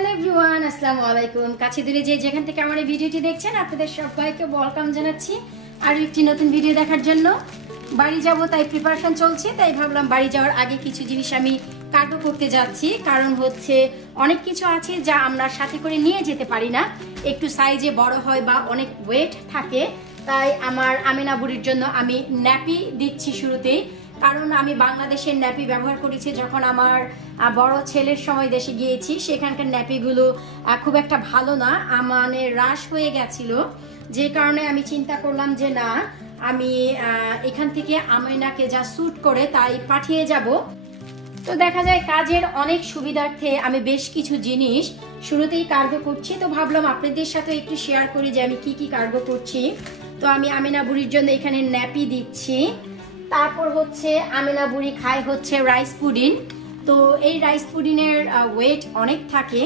Hello everyone, আসসালামু আলাইকুম। কাছে দূরে যে যেখান থেকে আমার এই ভিডিওটি দেখছেন আপনাদের সবাইকে ওয়েলকাম জানাচ্ছি আর একটি নতুন ভিডিও দেখার জন্য। বাড়ি যাব তাই প্রিপারেশন চলছে, তাই ভাবলাম বাড়ি যাওয়ার আগে কিছু জিনিস আমি কার্গো করতে যাচ্ছি। কারণ হচ্ছে অনেক কিছু আছে যা আমরা সাথে করে নিয়ে যেতে পারি না, একটু সাইজে বড় হয় বা অনেক ওয়েট থাকে। তাই আমার আমিনা বুড়ির জন্য আমি ন্যাপি দিচ্ছি শুরুতেই, কারণ আমি বাংলাদেশের ন্যাপি ব্যবহার করেছি যখন আমার বড় ছেলের সময় দেশে গিয়েছি। সেখানকার ন্যাপিগুলো খুব একটা ভালো না, মানে হ্রাস হয়ে গেছিল, যে কারণে আমি চিন্তা করলাম যে না, আমি এখান থেকে আমিনাকে যা স্যুট করে তাই পাঠিয়ে যাব। তো দেখা যায় কাজের অনেক সুবিধার্থে আমি বেশ কিছু জিনিস শুরুতেই কার্গো করছি। তো ভাবলাম আপনাদের সাথে একটু শেয়ার করি যে আমি কি কি কার্গো করছি। তো আমি আমিনা বুড়ির জন্য এখানে ন্যাপি দিচ্ছি। তারপর হচ্ছে আমিনা বুড়ি খায় হচ্ছে রাইস পুডিং। তো এই রাইস পুডিংয়ের ওয়েট অনেক থাকে,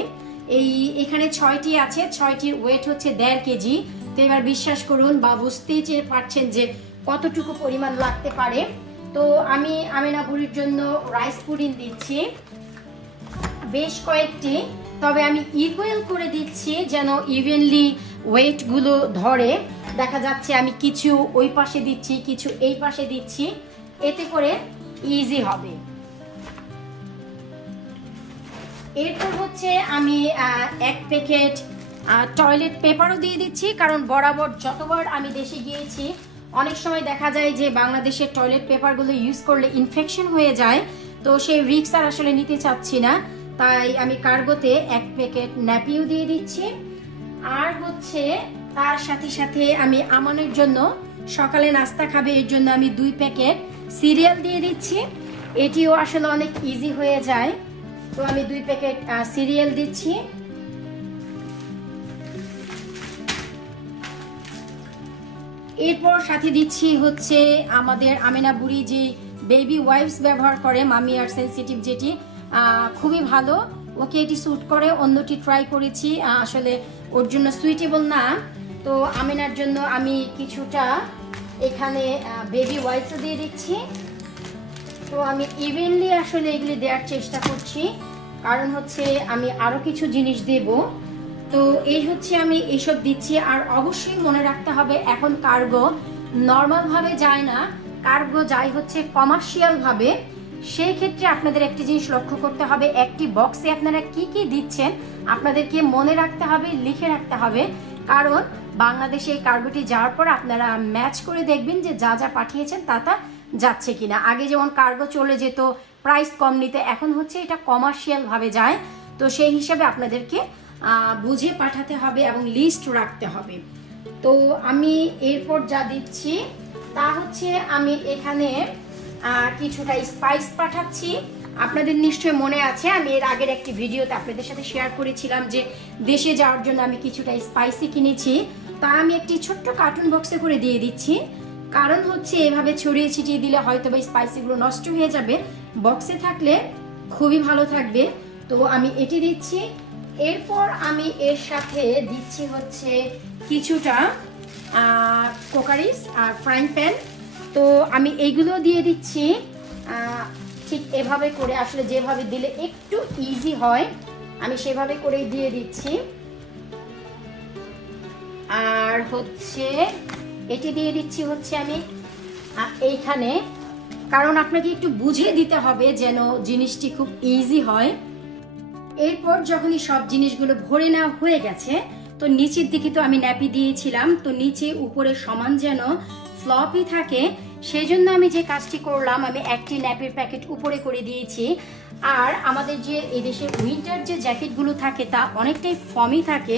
এখানে 6টি আছে, 6টির ওয়েট হচ্ছে 1.5 কেজি। তো এবার বিশ্বাস করুন বা বুঝতেই পারছেন যে কতটুকু পরিমাণ লাগতে পারে। তো আমি আমিনা বুড়ির জন্য রাইস পুডিং দিচ্ছি বেশ কয়েকটি, তবে আমি ইকুয়াল করে দিচ্ছি যেন ইভেনলি ওয়েটগুলো ধরে। দেখা যাচ্ছে আমি কিছু ওই পাশে দিচ্ছি, কিছু এই পাশে দিচ্ছি, এতে করে ইজি হবে। এরপর হচ্ছে আমি 1 প্যাকেট টয়লেট পেপারও দিয়ে দিচ্ছি, কারণ বরাবর যতবার আমি দেশে গিয়েছি অনেক সময় দেখা যায় যে বাংলাদেশের টয়লেট পেপারগুলো ইউজ করলে ইনফেকশন হয়ে যায়। তো সেই রিস্ক আর আসলে নিতে চাচ্ছি না, তাই আমি কার্গোতে 1 প্যাকেট ন্যাপিও দিয়ে দিচ্ছি। আর হচ্ছে তার সাথে সাথে আমি আমানের জন্য সকালে নাস্তা খাবে, এর জন্য আমি 2 প্যাকেট সিরিয়াল দিয়ে দিচ্ছি। এটিও আসলে অনেক ইজি হয়ে যায়। তো আমি 2 প্যাকেট সিরিয়াল দিচ্ছি। এরপর সাথে দিচ্ছি হচ্ছে আমাদের আমিনা বুড়ি যে বেবি ওয়াইপস ব্যবহার করে, মামি আর সেন্সিটিভ, যেটি খুবই ভালো, ওকে এটি স্যুট করে। অন্যটি ট্রাই করেছি, আসলে ওর জন্য সুইটেবল না। তো আমিনার জন্য আমি কিছুটা এখানে বেবি ওয়াইপসও দিয়ে দিচ্ছি। তো আমি ইভেনলি আসলে এগুলি দেওয়ার চেষ্টা করছি, কারণ হচ্ছে আমি আরও কিছু জিনিস দেব। তো এই হচ্ছে আমি এসব দিচ্ছি। আর অবশ্যই মনে রাখতে হবে এখন কার্গো নর্মালভাবে যায় না, কার্গো যায় হচ্ছে কমার্শিয়ালভাবে। সেই ক্ষেত্রে আপনাদের একটি জিনিস লক্ষ্য করতে হবে, একটি বক্সে আপনারা কি কি দিচ্ছেন আপনাদেরকে মনে রাখতে হবে, লিখে রাখতে হবে। কারণ বাংলাদেশে এই কার্গোটি যাওয়ার পর আপনারা ম্যাচ করে দেখবেন যে যা যা পাঠিয়েছেন তা যাচ্ছে কিনা। আগে যেমন কার্গো চলে যেত প্রাইস কম নিতে, এখন হচ্ছে এটা কমার্শিয়ালভাবে যায়। তো সেই হিসাবে আপনাদেরকে বুঝে পাঠাতে হবে এবং লিস্ট রাখতে হবে। তো আমি এরপর যা দিচ্ছি তা হচ্ছে আমি এখানে কিছুটা স্পাইস পাঠাচ্ছি। আপনাদের নিশ্চয়ই মনে আছে আমি এর আগের একটি ভিডিওতে আপনাদের সাথে শেয়ার করেছিলাম যে দেশে যাওয়ার জন্য আমি কিছুটা স্পাইসি কিনেছি। তা আমি একটি ছোট্ট কার্টুন বক্সে করে দিয়ে দিচ্ছি, কারণ হচ্ছে এভাবে ছড়িয়ে ছিটিয়ে দিলে হয়তো বা স্পাইসিগুলো নষ্ট হয়ে যাবে, বক্সে থাকলে খুবই ভালো থাকবে। তো আমি এটি দিচ্ছি। এরপর আমি এর সাথে দিচ্ছি হচ্ছে কিছুটা কোকারিস আর ফ্রাইং প্যান। তো আমি এইগুলো দিয়ে দিচ্ছি ঠিক এভাবে করে, আসলে যেভাবে দিলে একটু ইজি হয় আমি সেভাবে করেই দিয়ে দিচ্ছি। আর হচ্ছে এটি দিয়ে দিচ্ছি হচ্ছে আমি এইখানে, কারণ আপনাকে একটু বুঝিয়ে দিতে হবে যেন জিনিসটি খুব ইজি হয়। এরপর যখনই সব জিনিসগুলো ভরে নেওয়া হয়ে গেছে, তো নিচের দিকে তো আমি ন্যাপি দিয়েছিলাম, তো নিচে উপরে সমান যেন ফ্লপি থাকে, সেই জন্য আমি যে কাজটি করলাম, আমি একটি ন্যাপির প্যাকেট উপরে করে দিয়েছি। আর আমাদের যে এদেশে উইন্টার যে জ্যাকেটগুলো থাকে তা অনেকটাই ফর্মি থাকে,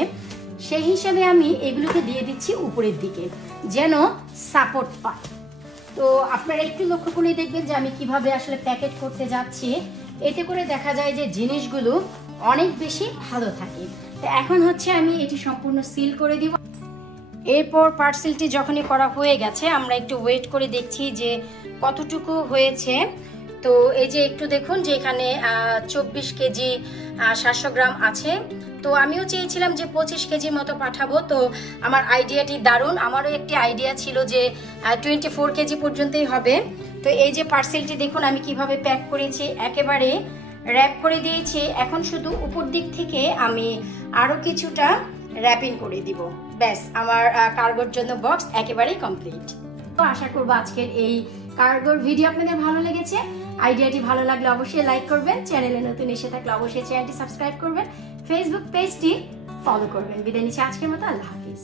সেই হিসাবে আমি এগুলোকে দিয়ে দিচ্ছি উপরের দিকে যেন সাপোর্ট পায়। তো আপনারা একটু লক্ষ্য করে দেখবেন যে আমি কিভাবে আসলে প্যাকেট করতে যাচ্ছি, এতে করে দেখা যায় যে জিনিসগুলো অনেক বেশি ভালো থাকে। তো এখন হচ্ছে আমি এটি সম্পূর্ণ সিল করে দিব। এরপর পার্সেলটি যখনই করা হয়ে গেছে আমরা একটু ওয়েট করে দেখছি যে কতটুকু হয়েছে। তো এই যে একটু দেখুন যে এখানে 24 কেজি 700 গ্রাম আছে। তো আমিও চেয়েছিলাম যে 25 কেজির মতো পাঠাবো। তো আমার আইডিয়াটি দারুণ, আমারও একটি আইডিয়া ছিল যে 24 কেজি পর্যন্তই হবে। তো এই যে পার্সেলটি দেখুন আমি কিভাবে প্যাক করেছি, একেবারে র্যাপ করে দিয়েছি। এখন শুধু উপর দিক থেকে আমি আরো কিছুটা র্যাপিং করে দিব। ব্যাস, আমার কার্গোর জন্য বক্স একেবারেই কমপ্লিট। তো আশা করবো আজকের এই কার্গোর ভিডিও আপনাদের ভালো লেগেছে। আইডিয়াটি ভালো লাগলে অবশ্যই লাইক করবেন, চ্যানেলে নতুন এসে থাকলে অবশ্যই চ্যানেলটি সাবস্ক্রাইব করবেন, ফেসবুক পেজটি ফলো করবেন। বিদায় নিচ্ছি আজকের মতো, আল্লাহ হাফিজ।